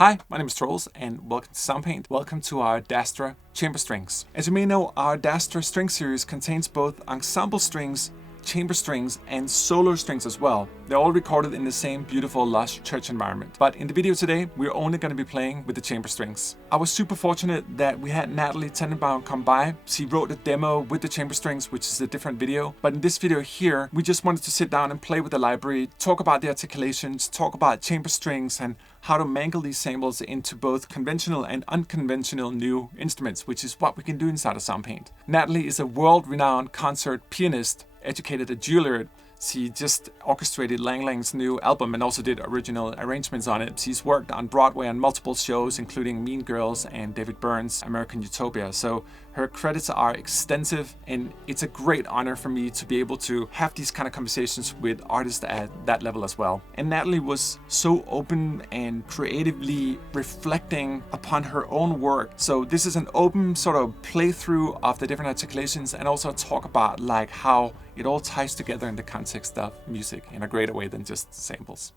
Hi, my name is Trolls and welcome to Soundpaint. Welcome to our Adastra chamber strings. As you may know, our Adastra string series contains both ensemble strings, chamber strings, and solo strings as well. They're all recorded in the same beautiful, lush church environment. But in the video today, we're only going to be playing with the chamber strings. I was super fortunate that we had Natalie Tenenbaum come by. She wrote a demo with the chamber strings, which is a different video. But in this video here, we just wanted to sit down and play with the library, talk about the articulations, talk about chamber strings, and how to mangle these samples into both conventional and unconventional new instruments, which is what we can do inside of Soundpaint. Natalie is a world-renowned concert pianist, educated at Juilliard. She just orchestrated Lang Lang's new album and also did original arrangements on it. She's worked on Broadway on multiple shows, including Mean Girls and David Byrne's American Utopia. So her credits are extensive, and it's a great honor for me to be able to have these kind of conversations with artists at that level as well. And Natalie was so open and creatively reflecting upon her own work. So this is an open sort of playthrough of the different articulations, and also talk about like how it all ties together in the context of music in a greater way than just samples.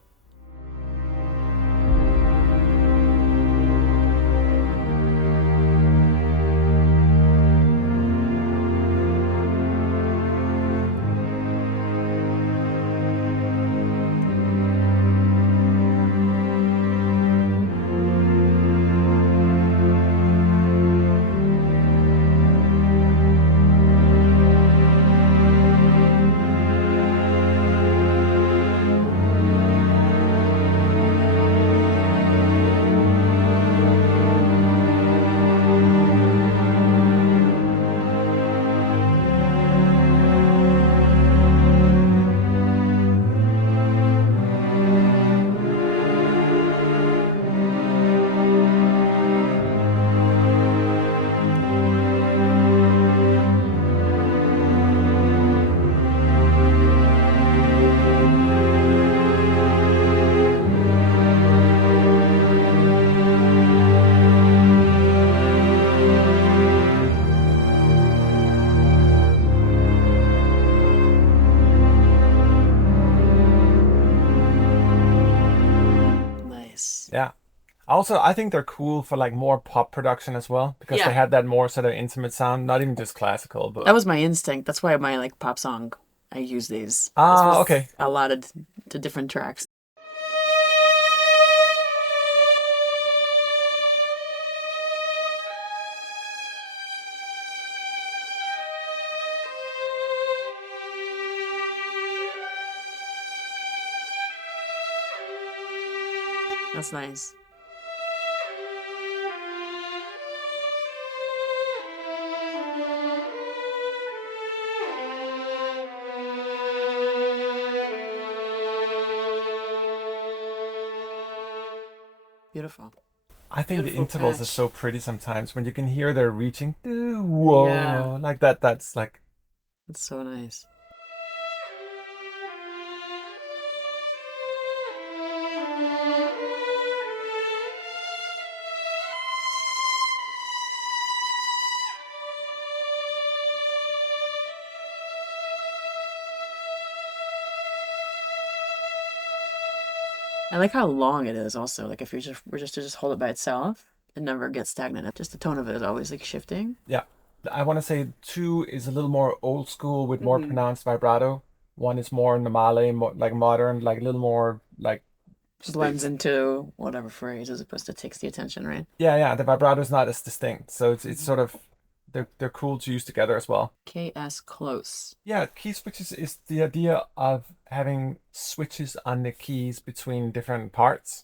Yeah. Also, I think they're cool for like more pop production as well, because they had that more sort of intimate sound, not even just classical. But that was my instinct. That's why my pop song, I use these. Okay. Allotted to different tracks. That's nice. Beautiful. I think the intervals are so pretty sometimes when you can hear they're reaching. Whoa, like that. That's like. That's so nice. I like how long it is also. Like if we're just to just hold it by itself, it never gets stagnant. Just the tone of it is always like shifting. Yeah. I want to say 2 is a little more old school with more pronounced vibrato. 1 is more normale, more like modern, like a little more like blends into whatever phrase as opposed to takes the attention, right? Yeah. The vibrato is not as distinct, so it's sort of they're cool to use together as well. KS close. Yeah, key switches is the idea of having switches on the keys between different parts.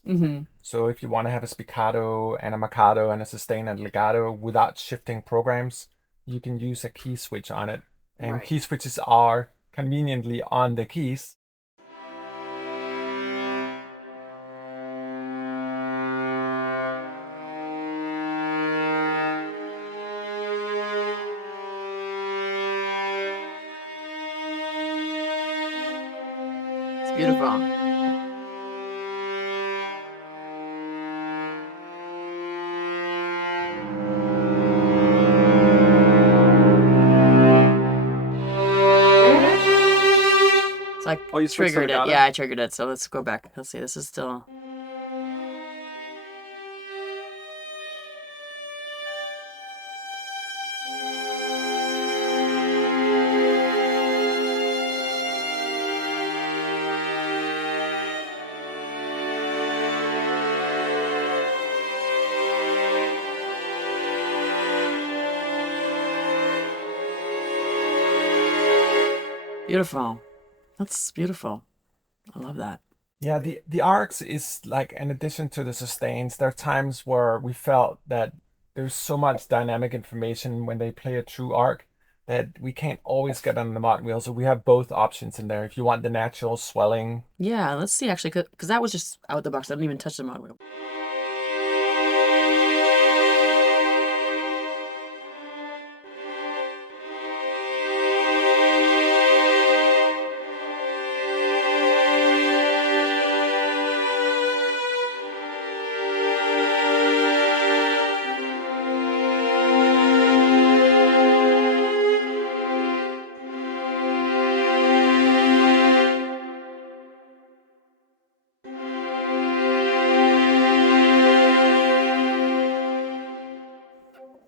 So if you want to have a spiccato and a marcato and a sustain and legato without shifting programs, you can use a key switch on it. And key switches are conveniently on the keys. It's beautiful. like Oh, you triggered it. Legato? Yeah, I triggered it. So let's go back. Let's see. This is still. Beautiful. That's beautiful. I love that. Yeah, the arcs is like, in addition to the sustains, there are times where we felt that there's so much dynamic information when they play a true arc that we can't always get on the mod wheel. So we have both options in there. If you want the natural swelling. Yeah, let's see actually, because that was just out the box. I didn't even touch the mod wheel.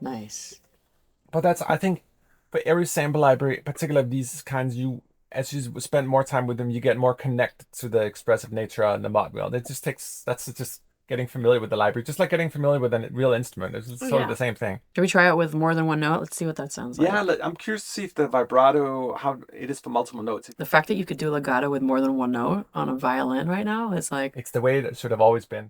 Nice. But that's, I think, for every sample library, particularly these kinds, as you spend more time with them, you get more connected to the expressive nature on the mod wheel. It just takes, that's just getting familiar with the library, just like getting familiar with a real instrument. It's sort of the same thing. Should we try it with more than one note? Let's see what that sounds like. Yeah, I'm curious to see if the vibrato, how it is for multiple notes. The fact that you could do legato with more than one note on a violin right now is like... It's the way it should have always been.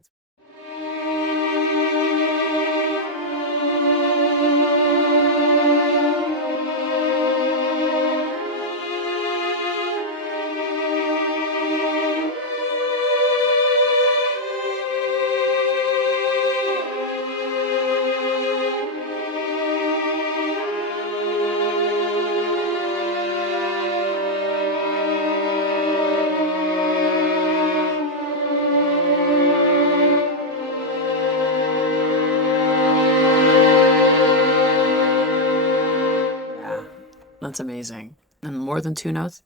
That's amazing. And more than two notes?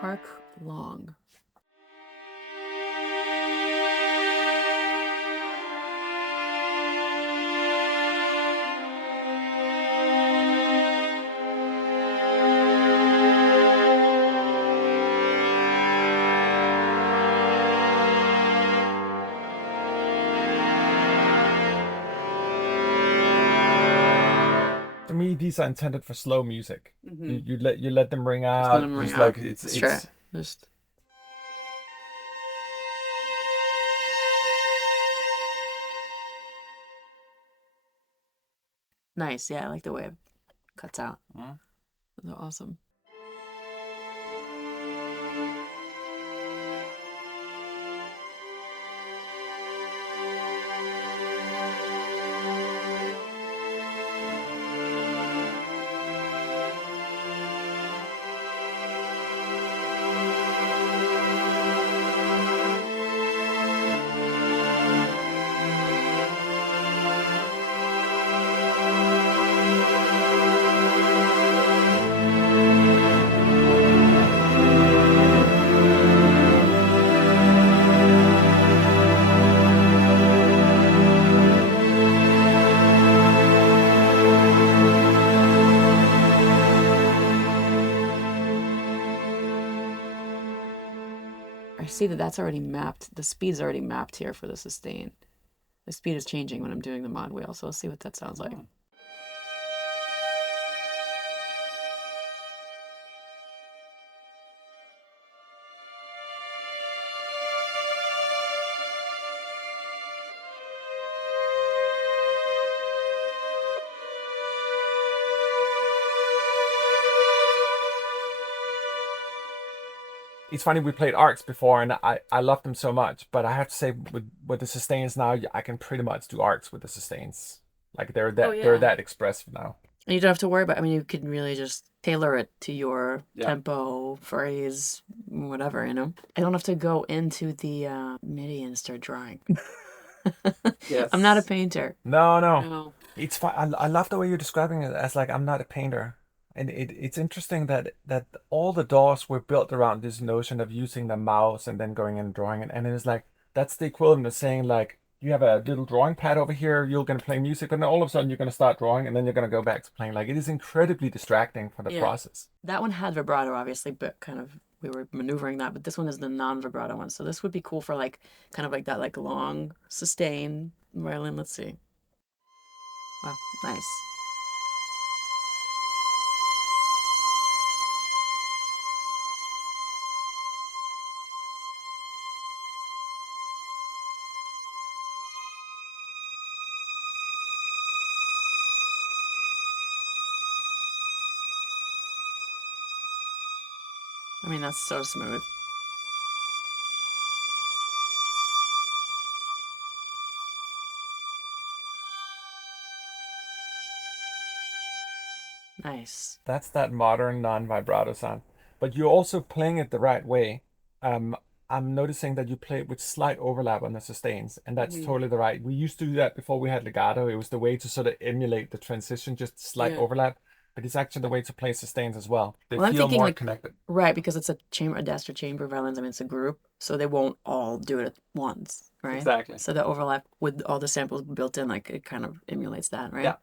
Arc Long. To me, these are intended for slow music. You let them ring out. Let them ring out. Like it's Just... Nice. Yeah, I like the way it cuts out. That's awesome. I see that that's already mapped. The speed's already mapped here for the sustain. The speed is changing when I'm doing the mod wheel, so let's see what that sounds like. It's funny, we played arcs before and I loved them so much, but I have to say with the sustains now, I can pretty much do arcs with the sustains. Like they're that expressive now. And you don't have to worry about, I mean, you can really just tailor it to your Yeah. tempo, phrase, whatever, you know? I don't have to go into the MIDI and start drawing. Yes. I'm not a painter. No, no. No. It's fine. I love the way you're describing it as like I'm not a painter. And it's interesting that all the DAWs were built around this notion of using the mouse and then going in and drawing it. And it's like that's the equivalent of saying like you have a little drawing pad over here, you're gonna play music, and then all of a sudden you're gonna start drawing and then you're gonna go back to playing. Like it is incredibly distracting for the process. That one had vibrato, obviously, but kind of we were maneuvering that, but this one is the non-vibrato one. So this would be cool for like kind of like that like long sustain violin. Let's see. Wow, nice. I mean, that's so smooth. Nice. That's that modern non-vibrato sound. But you're also playing it the right way. I'm noticing that you play it with slight overlap on the sustains, and that's totally the right. We used to do that before we had legato. It was the way to sort of emulate the transition, just slight overlap. But it's actually the way to play sustains as well. They feel more connected. Right, because it's a Adastra chamber violins. I mean, it's a group, so they won't all do it at once, right? Exactly. So the overlap with all the samples built in, like it kind of emulates that, right? Yeah.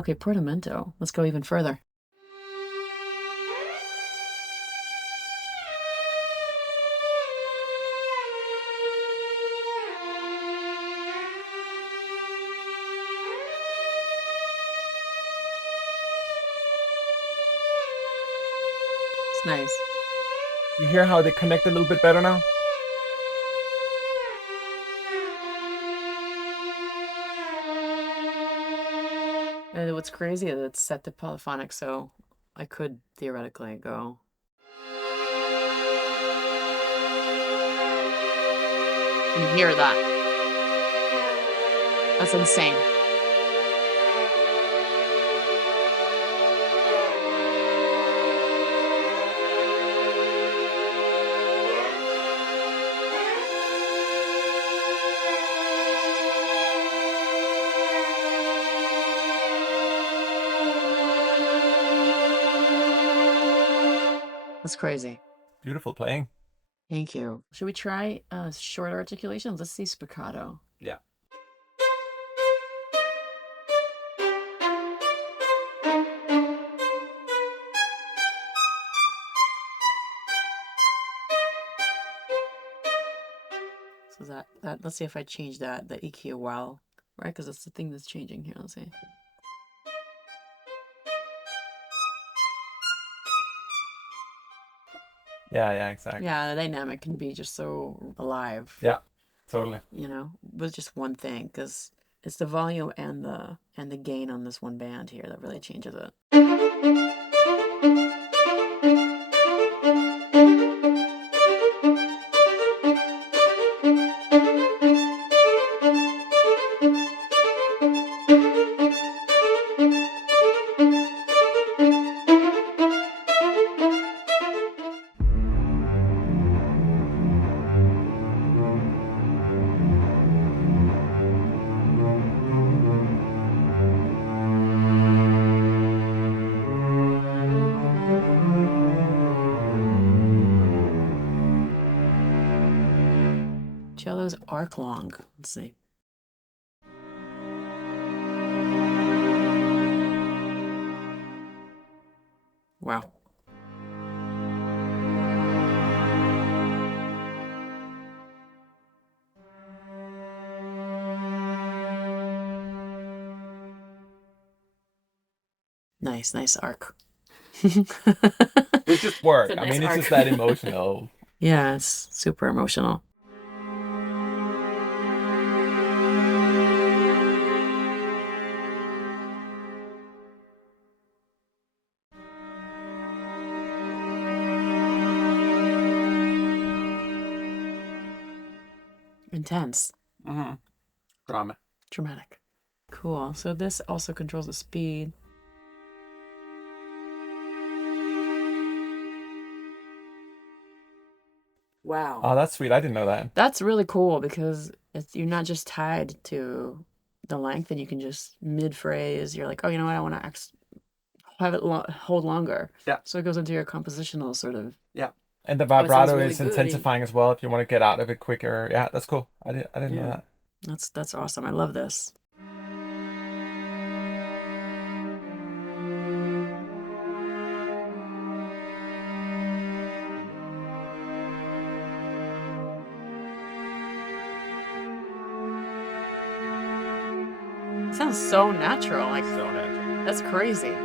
Okay, portamento. Let's go even further. It's nice. You hear how they connect a little bit better now? And what's crazy is it's set to polyphonic, so I could theoretically go. You hear that? That's insane. That's crazy. Beautiful playing. Thank you. Should we try short articulations? Let's see spiccato. Yeah. So that let's see if I change the EQ while, right? Because that's the thing that's changing here. Let's see. Yeah, exactly. Yeah, the dynamic can be just so alive. Yeah, totally. You know, with just one thing, because it's the volume and the gain on this one band here that really changes it. Cellos Arc Long. Let's see. Wow. Nice arc. It just worked. It's a I nice mean, it's arc. just that emotional. Yeah, it's super emotional. Intense. Mm-hmm. Drama. Dramatic. Cool. So this also controls the speed. Wow. Oh, that's sweet. I didn't know that. That's really cool because you're not just tied to the length, and you can just mid-phrase, you're like, oh, you know what, I want to have it hold longer. Yeah. So it goes into your compositional sort of. Yeah. And the it sounds vibrato really is good. intensifying as well if you want to get out of it quicker. Yeah, that's cool. I didn't know that. That's awesome. I love this. It sounds so natural. Like, So natural. that's crazy.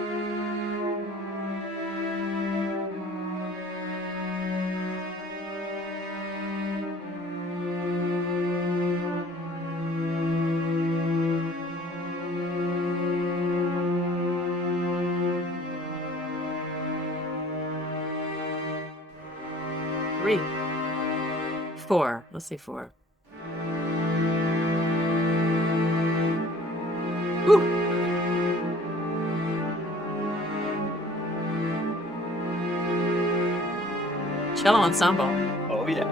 Three. Four. Let's say four. Ooh. Cello ensemble. Oh, yeah.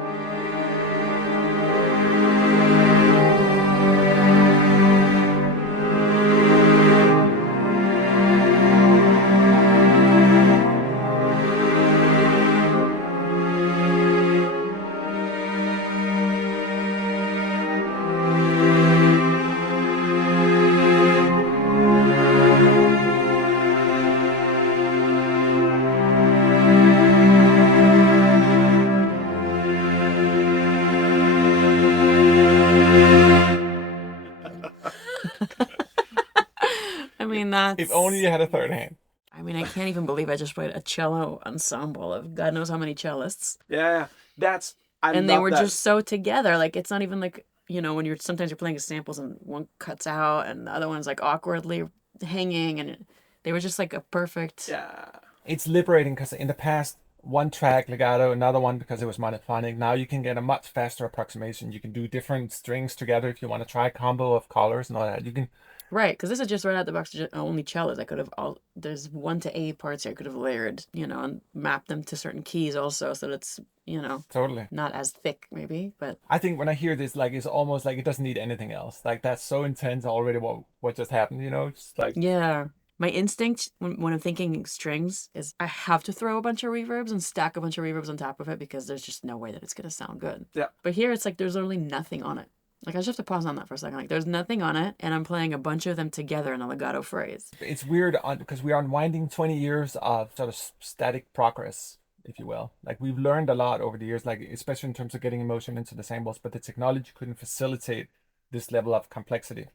I mean, that's... If only you had a third hand. I mean, I can't even believe I just played a cello ensemble of God knows how many cellists. Yeah, that's... And they were just so together. Like, it's not even like, you know, when sometimes you're playing samples and one cuts out and the other one's like awkwardly hanging, and they were just like a perfect... Yeah. It's liberating because in the past, one track legato, another one because it was monophonic. Now you can get a much faster approximation. You can do different strings together if you want to try a combo of colors and all that. You can... Right, because this is just right out the box, only cellos. I could have there's 1 to A parts here. I could have layered, you know, and mapped them to certain keys also, so that it's, you know, totally not as thick maybe. But I think when I hear this, like, it's almost like it doesn't need anything else. Like, that's so intense already. What just happened? You know, just like... Yeah. My instinct when I'm thinking strings is I have to throw a bunch of reverbs and stack a bunch of reverbs on top of it because there's just no way that it's gonna sound good. Yeah. But here it's like there's literally nothing on it. Like, I just have to pause on that for a second. Like, there's nothing on it, and I'm playing a bunch of them together in a legato phrase. It's weird because we are unwinding 20 years of sort of static progress, if you will. Like, we've learned a lot over the years, like, especially in terms of getting emotion into the samples, but the technology couldn't facilitate this level of complexity,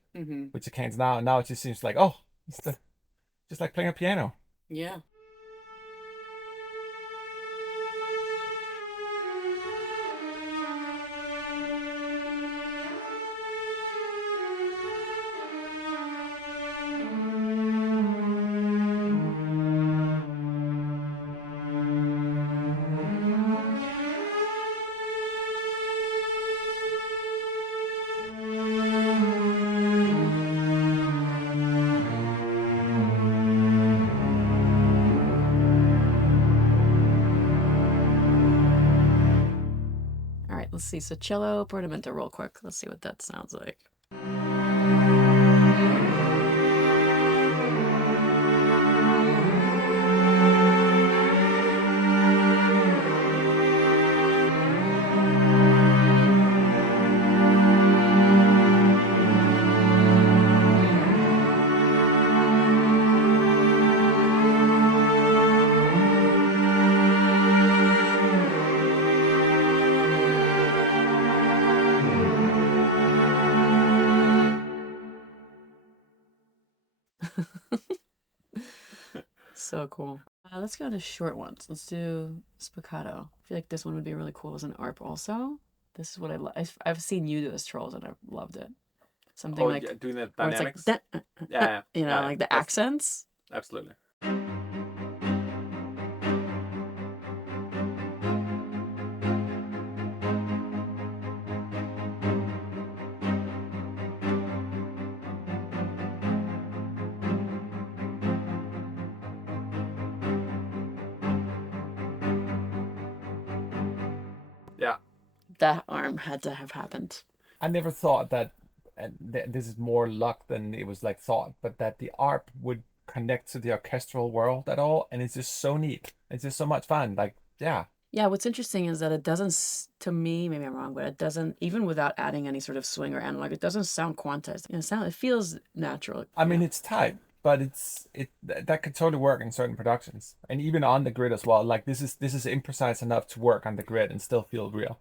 which it can now. Now it just seems like, oh, it's just like playing a piano. Yeah. Let's see, so cello portamento real quick. Let's see what that sounds like. So cool. Let's go to short ones. Let's do spiccato. I feel like this one would be really cool as an ARP also. This is what I love. I've seen you do as trolls and I've loved it. Something like yeah, doing the where dynamics. it's like Yeah, you know, yeah, like the that's- accents. Absolutely. Yeah. That arm had to have happened. I never thought that, and this is more luck than it was like thought, but that the ARP would connect to the orchestral world at all, and it's just so neat. It's just so much fun. Like, yeah. Yeah, what's interesting is that it doesn't, to me, maybe I'm wrong, but it doesn't, even without adding any sort of swing or analog, it doesn't sound quantized. It feels natural. I mean, it's tight, but that could totally work in certain productions, and even on the grid as well. Like this is imprecise enough to work on the grid and still feel real.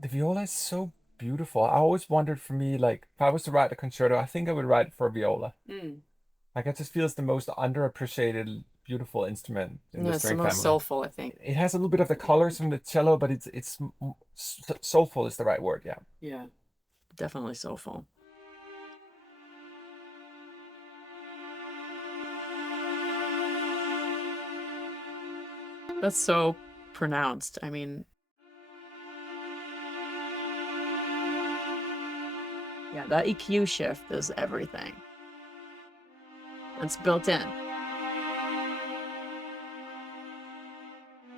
The viola is so beautiful. I always wondered, for me, like if I was to write a concerto, I think I would write it for viola. Like it just feels the most underappreciated, beautiful instrument in the It's the string most family. soulful, I think. It has a little bit of the colors from the cello, but it's soulful is the right word. Yeah. Yeah, definitely soulful. That's so pronounced. I mean, yeah, that EQ shift is everything. It's built in.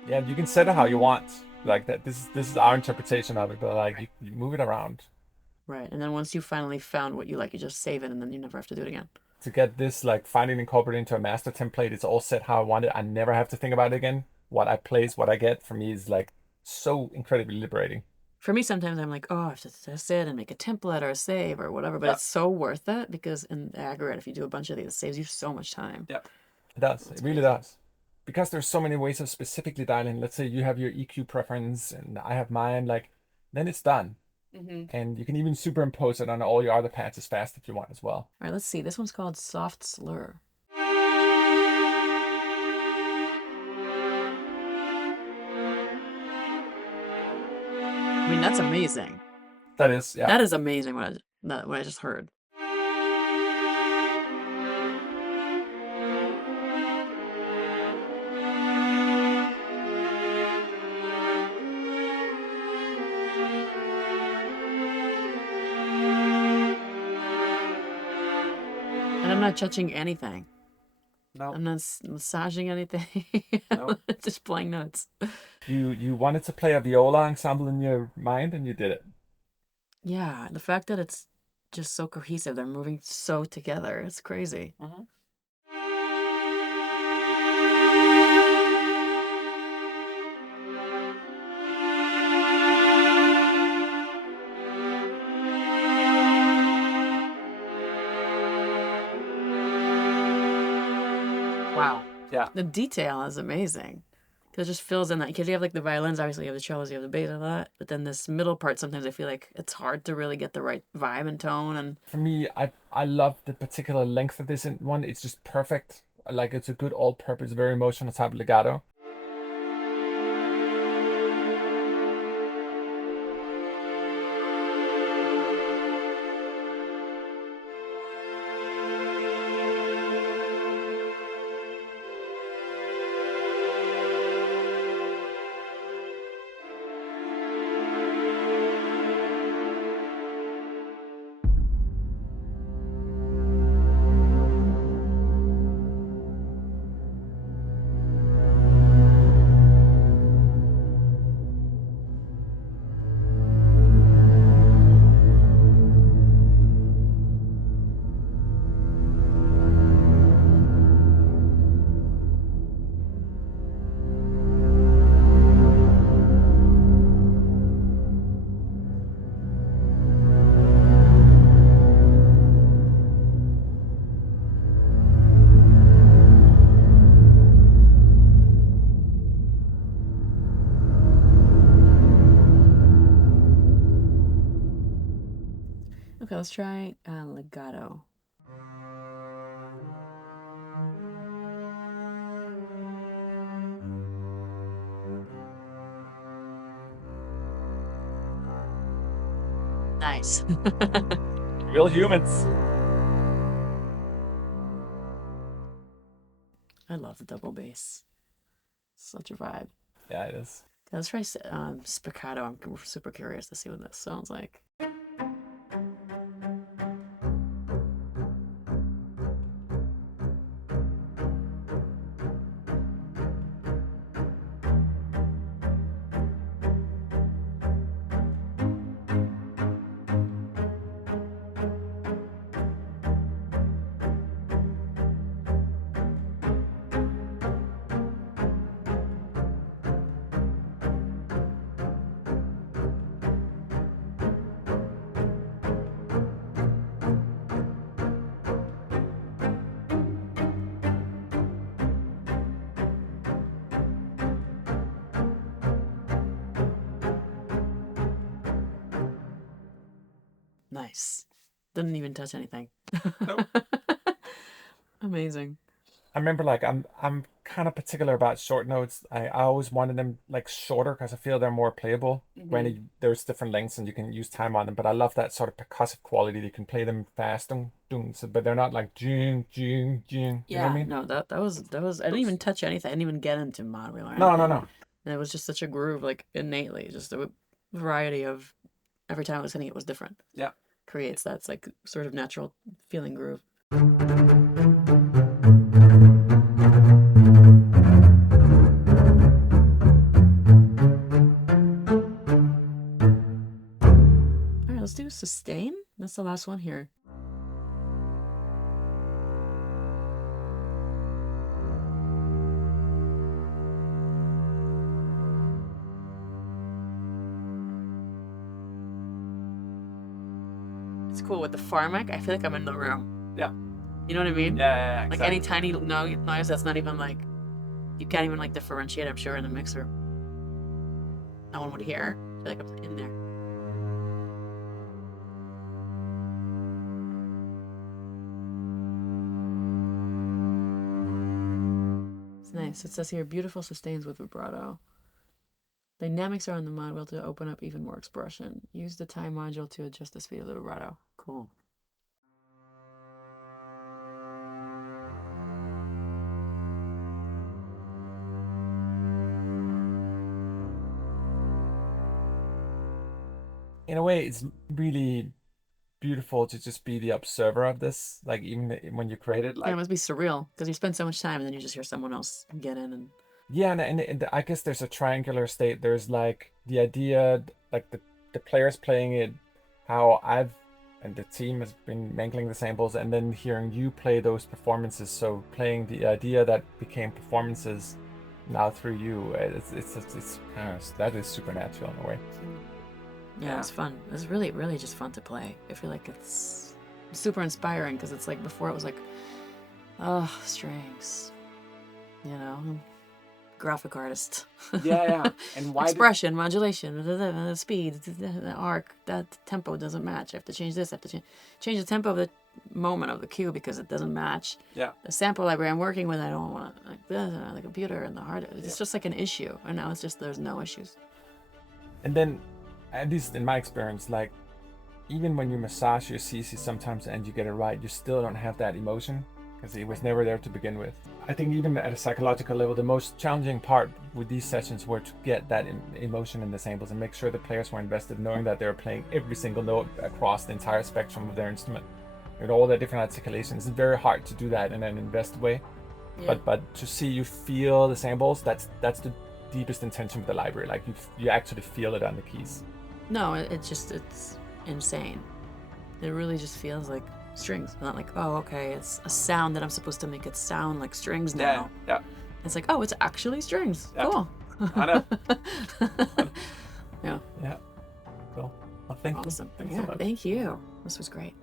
Yeah, you can set it how you want. Like that. This is our interpretation of it, but like you move it around. Right, and then once you finally found what you like, you just save it, and then you never have to do it again. To get this, like, finally incorporated into a master template, it's all set how I want it. I never have to think about it again. What I place, what I get, for me is like so incredibly liberating. For me, sometimes I'm like, oh, I have to test it and make a template or a save or whatever, but it's so worth it because in the aggregate, if you do a bunch of these, it saves you so much time. Yep. It does. It really does. Because there's so many ways of specifically dialing. Let's say you have your EQ preference and I have mine, like, then it's done. And you can even superimpose it on all your other pads as fast if you want as well. All right, let's see. This one's called Soft Slur. I mean, that's amazing. That is, yeah. That is amazing what I just heard. And I'm not touching anything. No. I'm not massaging anything. No. Just playing notes. You wanted to play a viola ensemble in your mind and you did it. Yeah, the fact that it's just so cohesive, they're moving so together, it's crazy. Wow. Yeah. The detail is amazing. Because it just fills in that. Because you have like the violins, obviously you have the cellos, you have the bass and all that. But then this middle part, sometimes I feel like it's hard to really get the right vibe and tone. And For me, I love the particular length of this one. It's just perfect. Like it's a good all-purpose, very emotional type of legato. let's try legato. Nice. Real humans. I love the double bass. Such a vibe. Yeah, it is. Let's try spiccato. I'm super curious to see what this sounds like. Nice. Didn't even touch anything. Nope. Amazing. I remember like I'm kind of particular about short notes. I always wanted them like shorter because I feel they're more playable. Granted, there's different lengths and you can use time on them, but I love that sort of percussive quality. You can play them fast, but they're not like jing, jing, jing. You know what I mean? No, that was I didn't even touch anything. I didn't even get into mod wheel. No. And it was just such a groove, like innately, just a variety of every time I was hitting it was different. Yeah. Creates that like sort of natural feeling groove. All right, let's do sustain. That's the last one here. It's cool with the pharmac. I feel like I'm in the room. Yeah. You know what I mean? Yeah, Like exactly. any tiny noise that's not even like, you can't even like differentiate, I'm sure, in the mixer. No one would hear. I feel like I'm in there. It's nice. It says here, beautiful sustains with vibrato. Dynamics are on the mod wheel to open up even more expression. Use the time module to adjust the speed of the vibrato. Cool. In a way, it's really beautiful to just be the observer of this. Like even when you create it, like Yeah, it must be surreal because you spend so much time and then you just hear someone else get in and yeah, and I guess there's a triangular state. There's like the idea, like the players playing it, how I've and the team has been mangling the samples, and then hearing you play those performances. So playing the idea that became performances now through you, that is supernatural in a way. yeah, it's fun. It's really, really just fun to play. I feel like it's super inspiring because it's like before it was like, oh, strings, you know, graphic artist. Yeah. And why? Expression, modulation, the speed, the arc, that tempo doesn't match. I have to change this. I have to change the tempo of the moment of the cue because it doesn't match. Yeah. The sample library I'm working with, I don't want to, like this, the computer and the hard. It's just like an issue. And now it's just, there's no issues. And then, at least in my experience, like even when you massage your CC sometimes and you get it right, you still don't have that emotion because it was never there to begin with. I think even at a psychological level, the most challenging part with these sessions were to get that emotion in the samples and make sure the players were invested, knowing that they were playing every single note across the entire spectrum of their instrument with all the different articulations. It's very hard to do that in an invested way. Yeah. But to see you feel the samples, that's the deepest intention of the library. Like you actually feel it on the keys. No, it's insane. It really just feels like strings. Not like, oh, okay, it's a sound that I'm supposed to make it sound like strings now. Yeah. It's like, oh, it's actually strings. Yeah. Cool. I know. Yeah. Yeah. Cool. Well, thank you. Awesome. Thanks Yeah, so much. thank you. This was great.